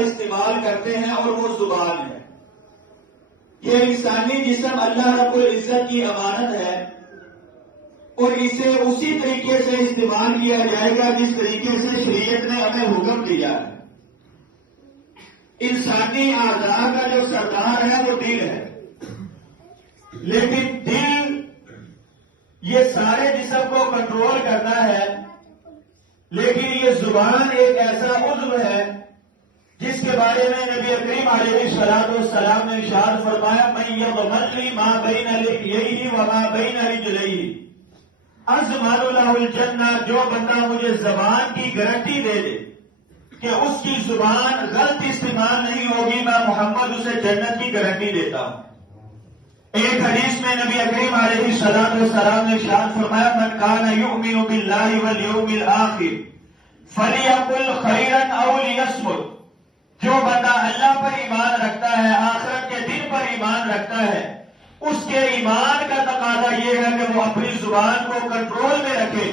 استعمال کرتے ہیں اور وہ زبان ہے۔ یہ انسانی جسم اللہ رب العزت کی امانت ہے اور اسے اسی طریقے سے استعمال کیا جائے گا جس طریقے سے شریعت نے ہمیں حکم دیا ہے۔ انسانی اعضاء کا جو سردار ہے وہ دل ہے، لیکن دل یہ سارے جسم کو کنٹرول کرتا ہے، لیکن یہ زبان ایک ایسا عضو ہے جس کے بارے میں نبی کریم علیہ الصلوۃ والسلام نے ارشاد فرمایا من یضمن لی ما بین لحییہ وما بین رجلیہ اضمن له الجنہ، جو بندہ مجھے زبان کی گارنٹی دے دے کہ اس کی زبان غلط استعمال نہیں ہوگی، میں محمد اسے جنت کی گارنٹی دیتا ہوں۔ ایک حدیث میں نبی کریم علیہ الصلوۃ والسلام نے ارشاد فرمایا من کان یؤمن باللہ والیوم الآخر فلیقل خیرا او لیصمت، جو بندہ اللہ پر ایمان رکھتا ہے، آخرت کے دن پر ایمان رکھتا ہے، اس کے ایمان کا تقاضا یہ ہے کہ وہ اپنی زبان کو کنٹرول میں رکھے